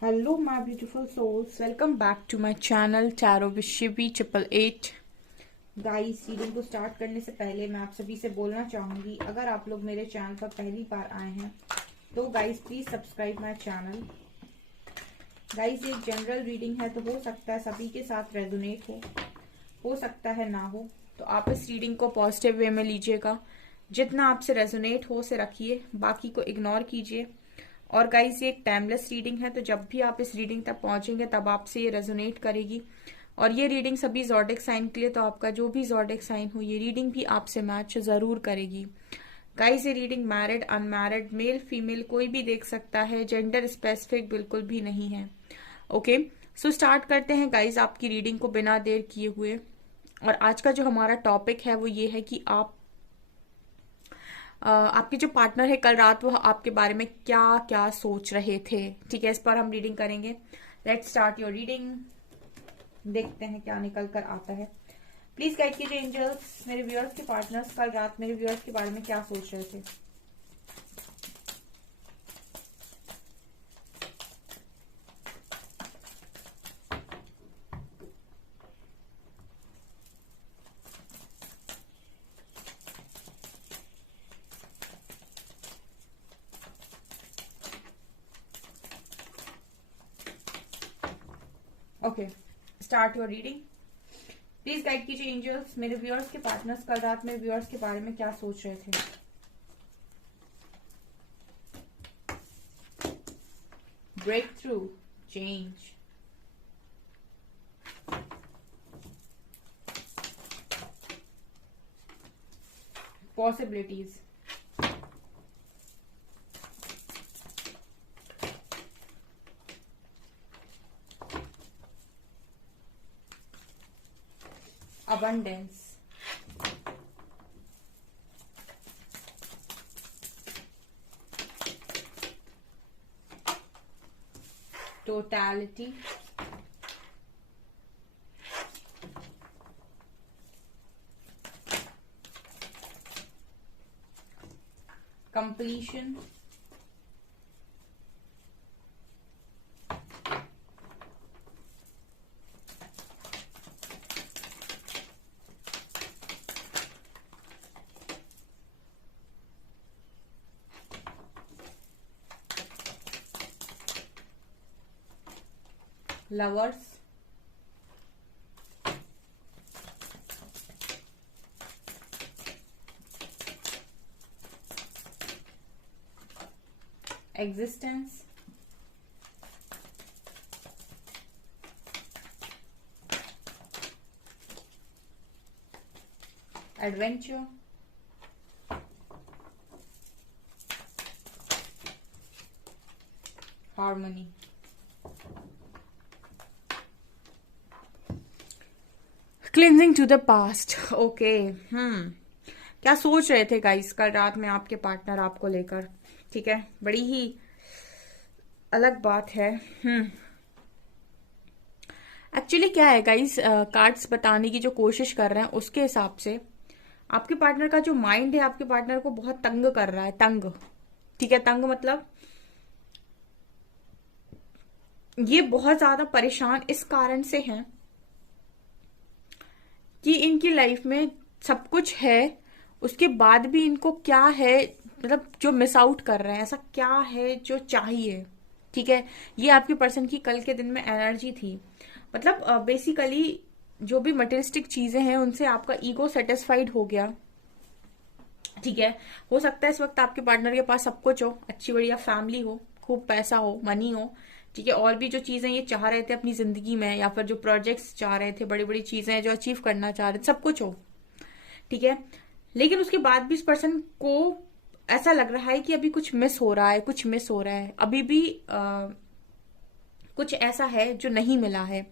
Hello my beautiful souls, welcome back to my channel tarot with Shivi 888। Guys, reading को start करने से पहले मैं आप सभी से बोलना चाहूंगी, अगर आप लोग मेरे चैनल पर पहली बार आए हैं तो guys please subscribe my channel. Guys, ये जनरल रीडिंग है तो हो सकता है सभी के साथ रेजोनेट हो सकता है ना हो, तो आप इस रीडिंग को पॉजिटिव वे में लीजिएगा। जितना आपसे रेजोनेट हो उसे रखिए, बाकी को इग्नोर कीजिए। और गाइस, ये एक टाइमलेस रीडिंग है, तो जब भी आप इस रीडिंग तक पहुंचेंगे तब आपसे ये रेजोनेट करेगी। और ये रीडिंग सभी ज़ोडिक साइन के लिए, तो आपका जो भी ज़ोडिक साइन हो ये रीडिंग भी आपसे मैच जरूर करेगी। गाइस, ये reading married unmarried male female कोई भी देख सकता है, जेंडर स्पेसिफिक बिल्कुल भी नहीं है। ओके, सो स्टार्ट करते हैं गाइस आपकी रीडिंग को बिना देर किए हुए। और आज का जो हमारा टॉपिक है वो ये है कि आपके जो पार्टनर है कल रात वो आपके बारे में क्या क्या सोच रहे थे। ठीक है, इस पर हम रीडिंग करेंगे। Let's start your reading. देखते हैं क्या निकल कर आता है। प्लीज गाइड कीजिए एंजल्स, मेरे व्यूअर्स के पार्टनर्स कल रात मेरे व्यूअर्स के बारे में क्या सोच रहे थे। Okay, start your reading. Please guide कीजिए एंजल्स, मेरे व्यूअर्स के पार्टनर्स कल रात मेरे व्यूअर्स के बारे में क्या सोच रहे थे। Breakthrough, change, possibilities, abundance, totality, completion, lovers, existence, adventure, harmony। Cleansing to the past. Okay, क्या सोच रहे थे गाइस कल रात में आपके पार्टनर आपको लेकर। ठीक है, बड़ी ही अलग बात है। एक्चुअली क्या है गाइस, कार्ड्स बताने की जो कोशिश कर रहे हैं उसके हिसाब से आपके पार्टनर का जो माइंड है आपके पार्टनर को बहुत तंग कर रहा है। तंग, ठीक है, तंग मतलब ये बहुत ज्यादा परेशान इस कारण से हैं कि इनकी लाइफ में सब कुछ है, उसके बाद भी इनको क्या है, मतलब जो मिस आउट कर रहे हैं, ऐसा क्या है जो चाहिए। ठीक है, ये आपके पर्सन की कल के दिन में एनर्जी थी। मतलब बेसिकली जो भी मटेरियलिस्टिक चीजें हैं उनसे आपका ईगो सेटिस्फाइड हो गया। ठीक है, हो सकता है इस वक्त आपके पार्टनर के पास सब कुछ हो, अच्छी बढ़िया फैमिली हो, खूब पैसा हो, मनी हो। ठीक है, और भी जो चीजें ये चाह रहे थे अपनी जिंदगी में, या फिर जो प्रोजेक्ट्स चाह रहे थे, बड़ी बड़ी चीजें जो अचीव करना चाह रहे थे, सब कुछ हो। ठीक है, लेकिन उसके बाद भी इस पर्सन को ऐसा लग रहा है कि अभी कुछ मिस हो रहा है, कुछ मिस हो रहा है, अभी भी कुछ ऐसा है जो नहीं मिला है।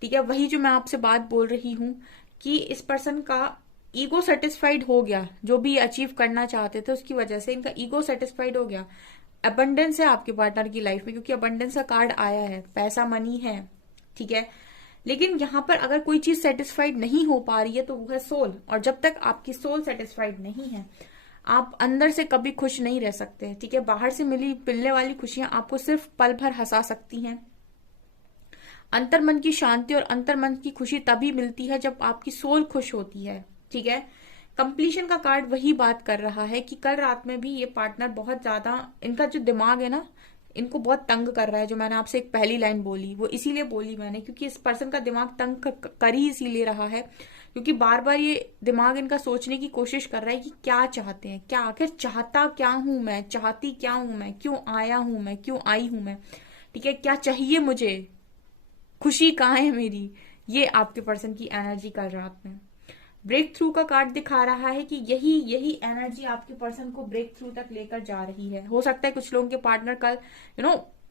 ठीक है, वही जो मैं आपसे बात बोल रही हूं कि इस पर्सन का ईगो सेटिस्फाइड हो गया, जो भी अचीव करना चाहते थे उसकी वजह से इनका ईगो सेटिस्फाइड हो गया। अबंडेंस है आपके पार्टनर की लाइफ में, क्योंकि अबंडेंस का कार्ड आया है, पैसा मनी है। ठीक है, लेकिन यहाँ पर अगर कोई चीज सेटिस्फाइड नहीं हो पा रही है तो वो है सोल, और जब तक आपकी सोल सेटिस्फाइड नहीं है आप अंदर से कभी खुश नहीं रह सकते। ठीक है, बाहर से मिलने वाली खुशियां आपको सिर्फ पल भर हंसा सकती हैं, अंतर मन की शांति और अंतर मन की खुशी तभी मिलती है जब आपकी सोल खुश होती है। ठीक है। कंप्लीशन का कार्ड वही बात कर रहा है कि कल रात में भी ये पार्टनर बहुत ज्यादा, इनका जो दिमाग है ना, इनको बहुत तंग कर रहा है। जो मैंने आपसे एक पहली लाइन बोली वो इसीलिए बोली मैंने, क्योंकि इस पर्सन का दिमाग तंग कर ही इसीलिए रहा है, क्योंकि बार बार ये दिमाग इनका सोचने की कोशिश कर रहा है कि क्या चाहते हैं, क्या आखिर चाहता क्या हूं मैं, चाहती क्या हूं मैं, क्यों आया हूं मैं, क्यों आई हूं मैं। ठीक है, क्या चाहिए मुझे, खुशी कहाँ है मेरी। ये आपके पर्सन की एनर्जी कल रात में। ब्रेक थ्रू का कार्ड दिखा रहा है कि यही यही एनर्जी आपके पर्सन को ब्रेक थ्रू तक लेकर जा रही है। हो सकता है कुछ लोगों के पार्टनर कल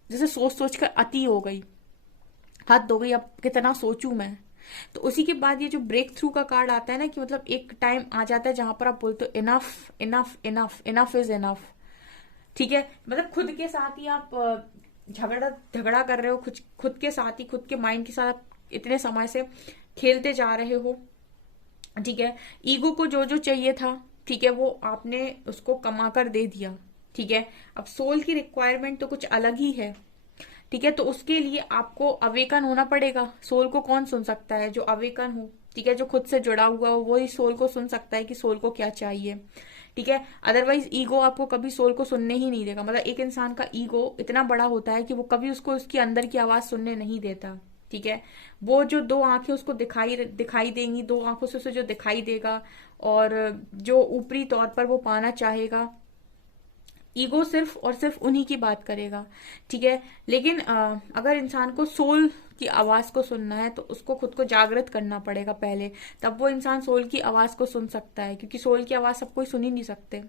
जैसे सोच सोच कर अति हो गई, हद हो गई, अब कितना सोचूं मैं। तो उसी के बाद ये जो ब्रेक थ्रू का कार्ड आता है ना, कि मतलब एक टाइम आ जाता है जहां पर आप बोलते हो enough enough enough, enough is enough. ठीक है, मतलब खुद के साथ ही आप झगड़ा झगड़ा कर रहे हो, खुद के साथ ही, खुद के माइंड के साथ इतने समय से खेलते जा रहे हो। ठीक है, ईगो को जो जो चाहिए था, ठीक है, वो आपने उसको कमा कर दे दिया। ठीक है, अब सोल की रिक्वायरमेंट तो कुछ अलग ही है। ठीक है, तो उसके लिए आपको अवेकन होना पड़ेगा। सोल को कौन सुन सकता है? जो अवेकन हो। ठीक है, जो खुद से जुड़ा हुआ हो वो ही सोल को सुन सकता है कि सोल को क्या चाहिए। ठीक है, अदरवाइज ईगो आपको कभी सोल को सुनने ही नहीं देगा। मतलब एक इंसान का ईगो इतना बड़ा होता है कि वो कभी उसको उसकी अंदर की आवाज सुनने नहीं देता। ठीक है, वो जो दो आंखें उसको दिखाई दिखाई देंगी, दो आंखों से उसे जो दिखाई देगा और जो ऊपरी तौर पर वो पाना चाहेगा, ईगो सिर्फ और सिर्फ उन्हीं की बात करेगा। ठीक है, लेकिन अगर इंसान को सोल की आवाज को सुनना है तो उसको खुद को जागृत करना पड़ेगा पहले, तब वो इंसान सोल की आवाज को सुन सकता है, क्योंकि सोल की आवाज सब कोई सुन ही नहीं सकते।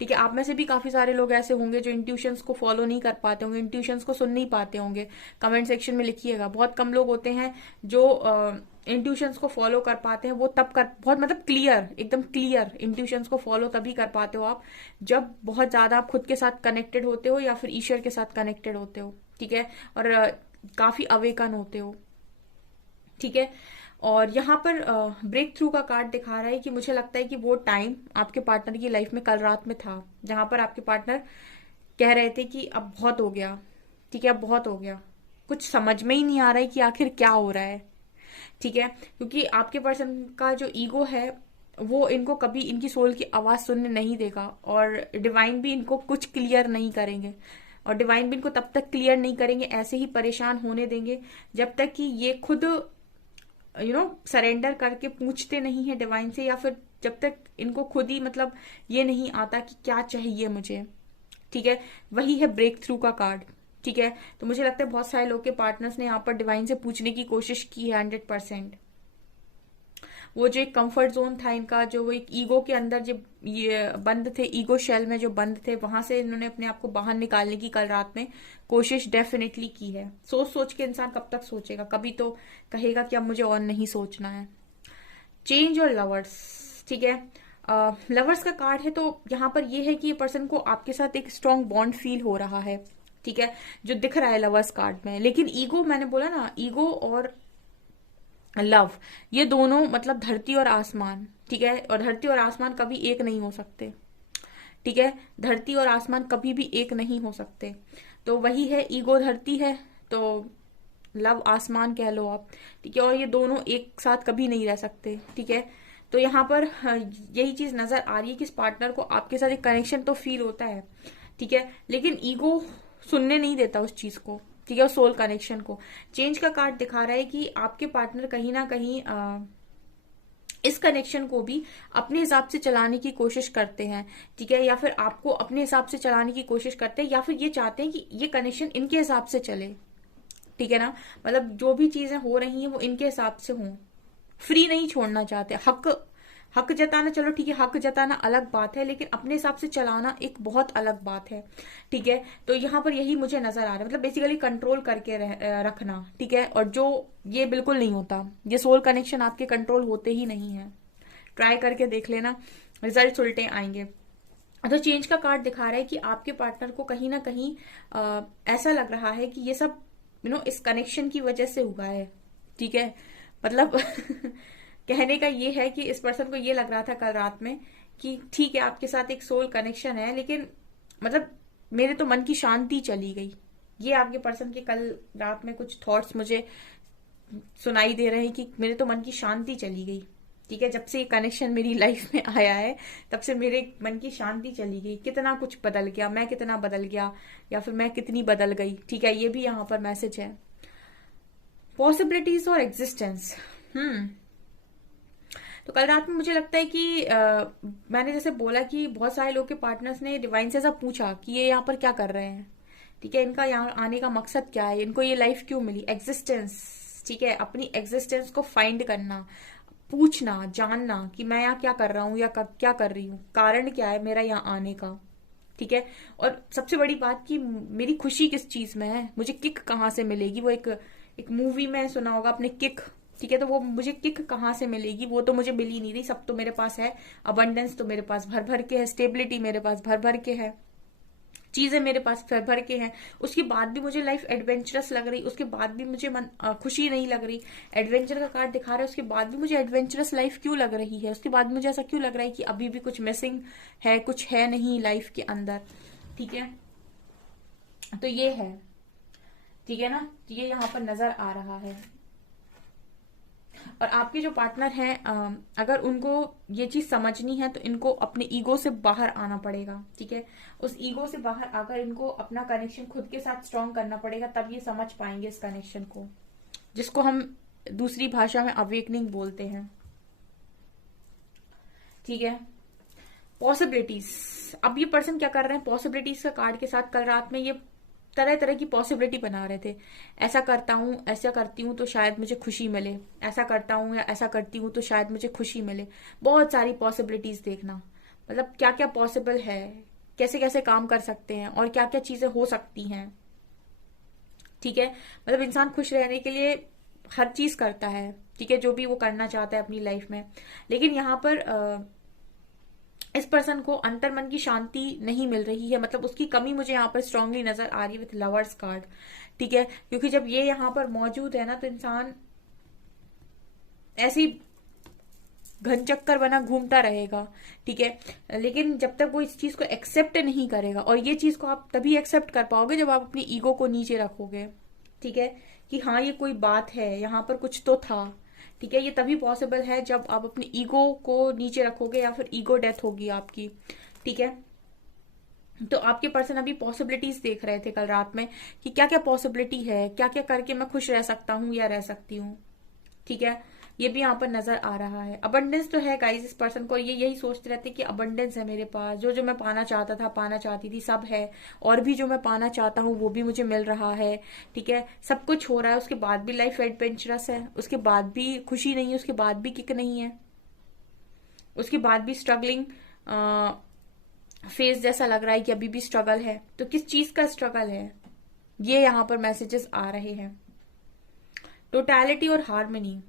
ठीक है, आप में से भी काफी सारे लोग ऐसे होंगे जो इंट्यूशंस को फॉलो नहीं कर पाते होंगे, इंट्यूशंस को सुन नहीं पाते होंगे। कमेंट सेक्शन में लिखिएगा। बहुत कम लोग होते हैं जो इंट्यूशंस को फॉलो कर पाते हैं। वो तब कर, बहुत मतलब क्लियर, एकदम क्लियर इंट्यूशंस को फॉलो तभी कर पाते हो आप जब बहुत ज्यादा आप खुद के साथ कनेक्टेड होते हो या फिर ईश्वर के साथ कनेक्टेड होते हो। ठीक है, और काफी अवेकन होते हो। ठीक है, और यहाँ पर ब्रेक थ्रू का कार्ड दिखा रहा है कि मुझे लगता है कि वो टाइम आपके पार्टनर की लाइफ में कल रात में था जहां पर आपके पार्टनर कह रहे थे कि अब बहुत हो गया। ठीक है, अब बहुत हो गया, कुछ समझ में ही नहीं आ रहा है कि आखिर क्या हो रहा है। ठीक है, क्योंकि आपके पर्सन का जो ईगो है वो इनको कभी इनकी सोल की आवाज सुनने नहीं देगा, और डिवाइन भी इनको कुछ क्लियर नहीं करेंगे, और डिवाइन भी इनको तब तक क्लियर नहीं करेंगे, ऐसे ही परेशान होने देंगे जब तक कि ये खुद सरेंडर करके पूछते नहीं है डिवाइन से, या फिर जब तक इनको खुद ही मतलब ये नहीं आता कि क्या चाहिए मुझे। ठीक है, वही है ब्रेक थ्रू का कार्ड। ठीक है, तो मुझे लगता है बहुत सारे लोग के पार्टनर्स ने यहाँ पर डिवाइन से पूछने की कोशिश की है 100%। वो जो एक कंफर्ट जोन था इनका, जो वो एक ईगो के अंदर जो ये बंद थे, ईगो शेल में जो बंद थे, वहां से इन्होंने अपने आप को बाहर निकालने की कल रात में कोशिश डेफिनेटलि की है। सोच सोच के इंसान कब तक सोचेगा, कभी तो कहेगा कि अब मुझे और नहीं सोचना है। चेंज और लवर्स। ठीक है, लवर्स का कार्ड है, तो यहाँ पर ये है कि ये पर्सन को आपके साथ एक स्ट्रॉन्ग बॉन्ड फील हो रहा है। ठीक है, जो दिख रहा है लवर्स कार्ड में। लेकिन ईगो, मैंने बोला ना, ईगो और लव, ये दोनों मतलब धरती और आसमान। ठीक है, और धरती और आसमान कभी एक नहीं हो सकते। ठीक है, धरती और आसमान कभी भी एक नहीं हो सकते। तो वही है, ईगो धरती है तो लव आसमान कह लो आप। ठीक है, और ये दोनों एक साथ कभी नहीं रह सकते। ठीक है, तो यहाँ पर यही चीज नजर आ रही है कि इस पार्टनर को आपके साथ एक कनेक्शन तो फील होता है। ठीक है, लेकिन ईगो सुनने नहीं देता उस चीज को। ठीक है, सोल कनेक्शन को। चेंज का कार्ड दिखा रहा है कि आपके पार्टनर कहीं ना कहीं इस कनेक्शन को भी अपने हिसाब से चलाने की कोशिश करते हैं। ठीक है, या फिर आपको अपने हिसाब से चलाने की कोशिश करते हैं, या फिर ये चाहते हैं कि ये कनेक्शन इनके हिसाब से चले। ठीक है ना, मतलब जो भी चीजें हो रही हैं वो इनके हिसाब से हों, फ्री नहीं छोड़ना चाहते। हक जताना, चलो ठीक है, हक जताना अलग बात है, लेकिन अपने हिसाब से चलाना एक बहुत अलग बात है। ठीक है, तो यहाँ पर यही मुझे नजर आ रहा है, मतलब बेसिकली कंट्रोल करके रखना। ठीक है, और जो ये बिल्कुल नहीं होता, ये सोल कनेक्शन आपके कंट्रोल होते ही नहीं है। ट्राई करके देख लेना, रिजल्ट उल्टे आएंगे। तो चेंज का कार्ड दिखा रहा है कि आपके पार्टनर को कहीं ना कहीं ऐसा लग रहा है कि ये सब इस कनेक्शन की वजह से हुआ है। ठीक है, मतलब कहने का ये है कि इस पर्सन को ये लग रहा था कल रात में कि ठीक है, आपके साथ एक सोल कनेक्शन है, लेकिन मतलब मेरे तो मन की शांति चली गई। ये आपके पर्सन के कल रात में कुछ थॉट्स मुझे सुनाई दे रहे हैं कि मेरे तो मन की शांति चली गई। ठीक है, जब से ये कनेक्शन मेरी लाइफ में आया है तब से मेरे मन की शांति चली गई। कितना कुछ बदल गया, मैं कितना बदल गया, या फिर मैं कितनी बदल गई। ठीक है, ये भी यहाँ पर मैसेज है। पॉसिबिलिटीज और एग्जिस्टेंस। तो कल रात में मुझे लगता है कि मैंने जैसे बोला कि बहुत सारे लोग के पार्टनर्स ने डिवाइन से ऐसा पूछा कि ये यहाँ पर क्या कर रहे हैं। ठीक है, इनका यहाँ आने का मकसद क्या है, इनको ये लाइफ क्यों मिली, एग्जिस्टेंस। ठीक है, अपनी एग्जिस्टेंस को फाइंड करना, पूछना, जानना कि मैं यहाँ क्या कर रहा हूँ या क्या कर रही हूँ, कारण क्या है मेरा यहाँ आने का। ठीक है, और सबसे बड़ी बात कि मेरी खुशी किस चीज में है, मुझे किक कहाँ से मिलेगी। वो एक मूवी में सुना होगा आपने, किक। ठीक है, तो वो मुझे किक कहाँ से मिलेगी, वो तो मुझे मिल ही नहीं रही। सब तो मेरे पास है, अबंडेंस तो मेरे पास भर भर के है, स्टेबिलिटी मेरे पास भर भर के है, चीजें मेरे पास भर भर के हैं। उसके बाद भी मुझे लाइफ एडवेंचरस लग रही, उसके बाद भी मुझे खुशी नहीं लग रही। एडवेंचर का कार्ड दिखा रहा है, उसके बाद भी मुझे एडवेंचरस लाइफ क्यों लग रही है, उसके बाद मुझे ऐसा क्यों लग रहा है कि अभी भी कुछ मिसिंग है, कुछ है नहीं लाइफ के अंदर। ठीक है, तो ये है। ठीक है ना, ये यहाँ पर नजर आ रहा है। और आपके जो पार्टनर हैं, अगर उनको ये चीज समझनी है तो इनको अपने ईगो से बाहर आना पड़ेगा। ठीक है, उस ईगो से बाहर आकर इनको अपना कनेक्शन खुद के साथ स्ट्रॉन्ग करना पड़ेगा, तब ये समझ पाएंगे इस कनेक्शन को, जिसको हम दूसरी भाषा में अवेकनिंग बोलते हैं। ठीक है, पॉसिबिलिटीज। अब ये पर्सन क्या कर रहे हैं, पॉसिबिलिटीज का कार्ड के साथ कल रात में ये तरह तरह की पॉसिबिलिटी बना रहे थे। ऐसा करता हूँ, ऐसा करती हूँ तो शायद मुझे खुशी मिले, ऐसा करता हूँ या ऐसा करती हूँ तो शायद मुझे खुशी मिले। बहुत सारी पॉसिबिलिटीज देखना, मतलब क्या क्या पॉसिबल है, कैसे कैसे काम कर सकते हैं और क्या क्या चीजें हो सकती हैं। ठीक है, मतलब इंसान खुश रहने के लिए हर चीज करता है। ठीक है, जो भी वो करना चाहता है अपनी लाइफ में। लेकिन यहाँ पर इस पर्सन को अंतर मन की शांति नहीं मिल रही है, मतलब उसकी कमी मुझे यहाँ पर स्ट्रांगली नजर आ रही है विथ लवर्स कार्ड। ठीक है, क्योंकि जब ये यहाँ पर मौजूद है ना तो इंसान ऐसी घन चक्कर बना घूमता रहेगा। ठीक है, लेकिन जब तक वो इस चीज को एक्सेप्ट नहीं करेगा, और ये चीज को आप तभी एक्सेप्ट कर पाओगे जब आप अपनी ईगो को नीचे रखोगे। ठीक है, कि हाँ ये कोई बात है, यहाँ पर कुछ तो था। ठीक है, ये तभी पॉसिबल है जब आप अपनी ईगो को नीचे रखोगे या फिर ईगो डेथ होगी आपकी। ठीक है, तो आपके पर्सन अभी पॉसिबिलिटीज देख रहे थे कल रात में कि क्या क्या पॉसिबिलिटी है, क्या क्या करके मैं खुश रह सकता हूँ या रह सकती हूँ। ठीक है, ये भी यहाँ पर नजर आ रहा है। अबंडेंस तो है गाइस इस पर्सन को, ये यही सोचते रहते कि अबंडेंस है मेरे पास, जो जो मैं पाना चाहता था, पाना चाहती थी, सब है, और भी जो मैं पाना चाहता हूँ वो भी मुझे मिल रहा है। ठीक है, सब कुछ हो रहा है, उसके बाद भी लाइफ एडवेंचरस है, उसके बाद भी खुशी नहीं है, उसके बाद भी किक नहीं है, उसके बाद भी स्ट्रगलिंग फेस जैसा लग रहा है कि अभी भी स्ट्रगल है। तो किस चीज का स्ट्रगल है, ये यहाँ पर मैसेजेस आ रहे हैं। टोटैलिटी और हार्मनी।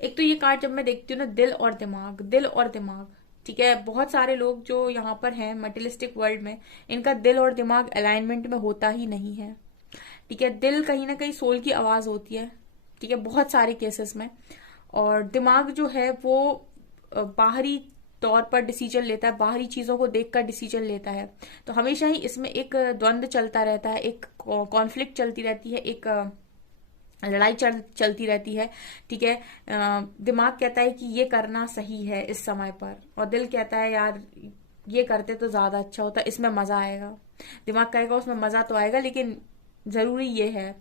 एक तो ये कार्ड जब मैं देखती हूँ ना, दिल और दिमाग, दिल और दिमाग। ठीक है, बहुत सारे लोग जो यहाँ पर हैं मटेरियलिस्टिक वर्ल्ड में, इनका दिल और दिमाग अलाइनमेंट में होता ही नहीं है। ठीक है, दिल कहीं ना कहीं सोल की आवाज होती है। ठीक है, बहुत सारे केसेस में। और दिमाग जो है वो बाहरी तौर पर डिसीजन लेता है, बाहरी चीजों को देखकर डिसीजन लेता है। तो हमेशा ही इसमें एक द्वंद्व चलता रहता है, एक कॉन्फ्लिक्ट चलती रहती है, एक लड़ाई चलती रहती है। ठीक है, दिमाग कहता है कि ये करना सही है इस समय पर, और दिल कहता है यार ये करते तो ज्यादा अच्छा होता, इसमें मजा आएगा। दिमाग कहेगा उसमें मजा तो आएगा लेकिन जरूरी ये है।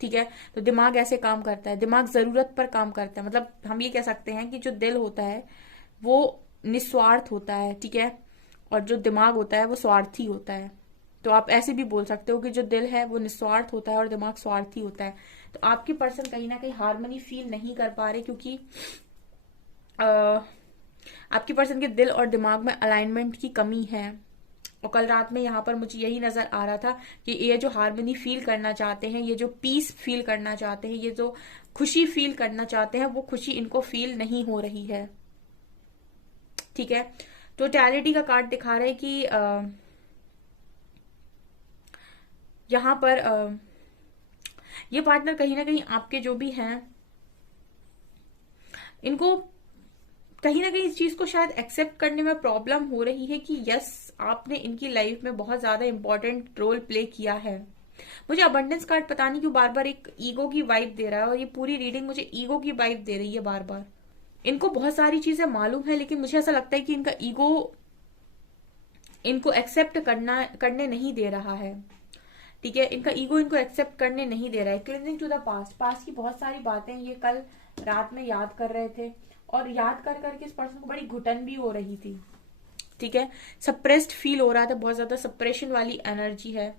ठीक है, तो दिमाग ऐसे काम करता है, दिमाग जरूरत पर काम करता है। मतलब हम ये कह सकते हैं कि जो दिल होता है वो निस्वार्थ होता है। ठीक है, और जो दिमाग होता है वो स्वार्थी होता है। तो आप ऐसे भी बोल सकते हो कि जो दिल है वो निस्वार्थ होता है और दिमाग स्वार्थी होता है। तो आपके पर्सन कहीं ना कहीं हार्मनी फील नहीं कर पा रहे, क्योंकि आपके पर्सन के दिल और दिमाग में अलाइनमेंट की कमी है। और कल रात में यहाँ पर मुझे यही नजर आ रहा था कि ये जो हार्मनी फील करना चाहते हैं, ये जो पीस फील करना चाहते हैं, ये जो खुशी फील करना चाहते हैं, वो खुशी इनको फील नहीं हो रही है। ठीक है, टोटैलिटी का कार्ड दिखा रहे हैं कि यहाँ पर ये पार्टनर कहीं ना कहीं आपके जो भी हैं, इनको कहीं ना कहीं इस चीज को शायद एक्सेप्ट करने में प्रॉब्लम हो रही है कि यस आपने इनकी लाइफ में बहुत ज्यादा इंपॉर्टेंट रोल प्ले किया है। मुझे अबंडेंस कार्ड पता नहीं क्यों बार बार एक ईगो की वाइब दे रहा है, और ये पूरी रीडिंग मुझे ईगो की वाइब दे रही है बार बार। इनको बहुत सारी चीजें मालूम है, लेकिन मुझे ऐसा लगता है कि इनका ईगो इनको एक्सेप्ट करने नहीं दे रहा है। ठीक है, इनका ईगो इनको एक्सेप्ट करने नहीं दे रहा है। Cleansing to the past, past की बहुत सारी बातें ये कल रात में याद कर रहे थे, और याद कर करके इस पर्सन को बड़ी घुटन भी हो रही थी। ठीक है, सप्रेस्ड फील हो रहा था, बहुत ज्यादा सप्रेशन वाली एनर्जी है,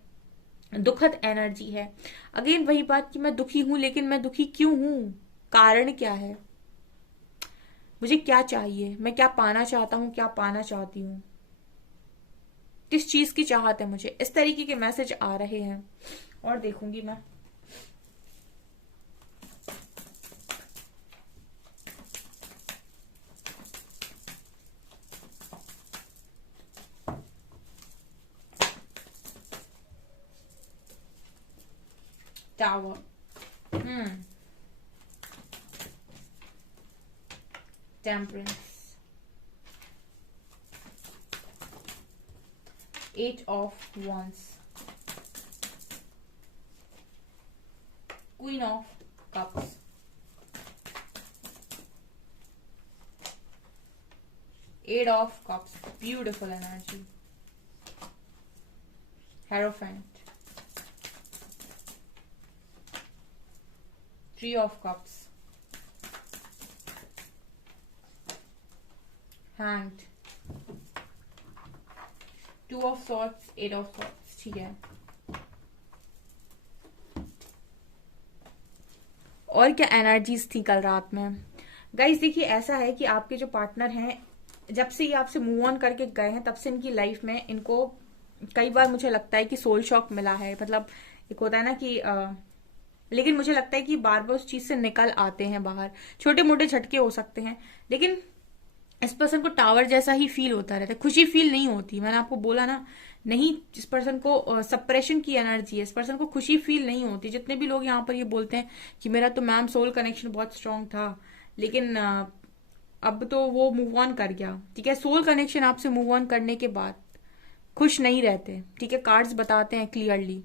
दुखद एनर्जी है। अगेन वही बात कि मैं दुखी हूं, लेकिन मैं दुखी क्यों हूं, कारण क्या है, मुझे क्या चाहिए, मैं क्या पाना चाहता हूं, क्या पाना चाहती हूँ, किस चीज की चाहत है मुझे। इस तरीके के मैसेज आ रहे हैं। और देखूंगी मैं। Tower, temperance, eight of wands, queen of cups, eight of cups, beautiful energy, hierophant, three of cups, hanged, two of swords, eight of swords. ठीक है, और क्या एनर्जीज थी कल रात में। गाइस देखिए, ऐसा है कि आपके जो पार्टनर हैं, जब से ये आपसे मूव ऑन करके गए हैं, तब से इनकी लाइफ में इनको कई बार मुझे लगता है कि सोल शॉक मिला है। मतलब एक होता है ना कि लेकिन मुझे लगता है कि बार बार उस चीज से निकल आते हैं बाहर। छोटे मोटे झटके हो सकते हैं, लेकिन इस पर्सन को टावर जैसा ही फील होता रहता है, खुशी फील नहीं होती। मैंने आपको बोला ना, नहीं, इस पर्सन को सप्रेशन की एनर्जी है, इस पर्सन को खुशी फील नहीं होती। जितने भी लोग यहाँ पर ये बोलते हैं कि मेरा तो मैम सोल कनेक्शन बहुत स्ट्रांग था, लेकिन अब तो वो मूव ऑन कर गया। ठीक है, सोल कनेक्शन आपसे मूव ऑन करने के बाद खुश नहीं रहते। ठीक है, कार्ड्स बताते हैं क्लियरली।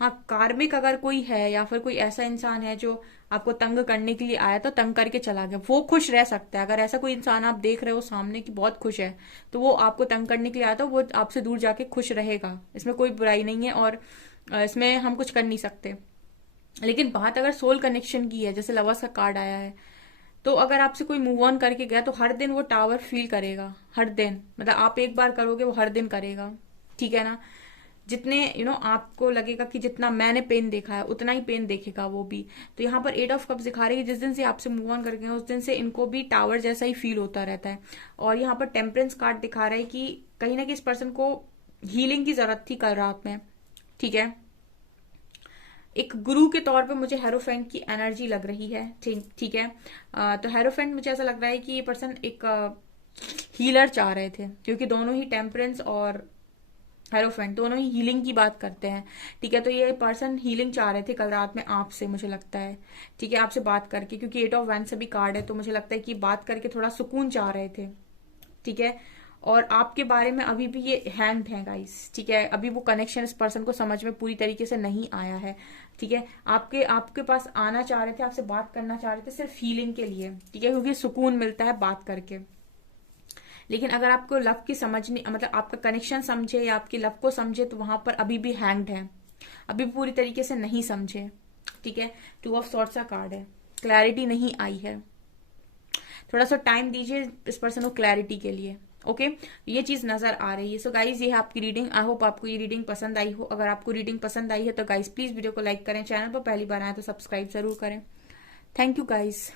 हाँ, कार्मिक अगर कोई है या फिर कोई ऐसा इंसान है जो आपको तंग करने के लिए आया, तो तंग करके चला गया, वो खुश रह सकता है। अगर ऐसा कोई इंसान आप देख रहे हो सामने की बहुत खुश है, तो वो आपको तंग करने के लिए आया, तो वो आपसे दूर जाके खुश रहेगा। इसमें कोई बुराई नहीं है, और इसमें हम कुछ कर नहीं सकते। लेकिन बात अगर सोल कनेक्शन की है, जैसे लवर्स का कार्ड आया है, तो अगर आपसे कोई मूव ऑन करके गया, तो हर दिन वो टावर फील करेगा। हर दिन, मतलब आप एक बार करोगे, वो हर दिन करेगा। ठीक है ना, जितने आपको लगेगा कि जितना मैंने पेन देखा है, उतना ही पेन देखेगा वो भी। तो यहाँ पर एट ऑफ कप्स दिखा रही है, जिस दिन से आपसे मूव ऑन करके उस दिन से इनको भी टावर जैसा ही फील होता रहता है। और यहाँ पर टेम्परेंस कार्ड दिखा रहा है कि कहीं ना कहीं इस पर्सन को हीलिंग की जरूरत थी कल रात में। ठीक है, एक गुरु के तौर पे मुझे हेरोफेंट की एनर्जी लग रही है। ठीक है, तो हेरोफेंट मुझे ऐसा लग रहा है कि ये पर्सन एक हीलर चाह रहे थे, क्योंकि दोनों ही टेम्परेंस और हेरोफेंट दोनों ही हीलिंग की बात करते हैं। ठीक है, तो ये पर्सन हीलिंग चाह रहे थे कल रात में आपसे, मुझे लगता है। ठीक है, आपसे बात करके, क्योंकि एट ऑफ वैंड से भी कार्ड है, तो मुझे लगता है कि बात करके थोड़ा सुकून चाह रहे थे। ठीक है, और आपके बारे में अभी भी ये हैंग्ड है गाइस। ठीक है, अभी वो कनेक्शन इस पर्सन को समझ में पूरी तरीके से नहीं आया है। ठीक है, आपके आपके पास आना चाह रहे थे, आपसे बात करना चाह रहे थे, सिर्फ हीलिंग के लिए। ठीक है, क्योंकि सुकून मिलता है बात करके। लेकिन अगर आपको लव की समझने, मतलब आपका कनेक्शन समझे या आपकी लव को समझे, तो वहां पर अभी भी हैंग्ड है, अभी पूरी तरीके से नहीं समझे। ठीक है, टू ऑफ सॉर्ड्स का कार्ड है, क्लैरिटी नहीं आई है। थोड़ा सा टाइम दीजिए इस पर्सन को क्लैरिटी के लिए। ओके, ये चीज नजर आ रही है। सो गाइज, ये है आपकी रीडिंग। आई होप आपको ये रीडिंग पसंद आई हो। अगर आपको रीडिंग पसंद आई है तो गाइज प्लीज वीडियो को लाइक करें, चैनल पर पहली बार आए तो सब्सक्राइब जरूर करें। Thank you guys.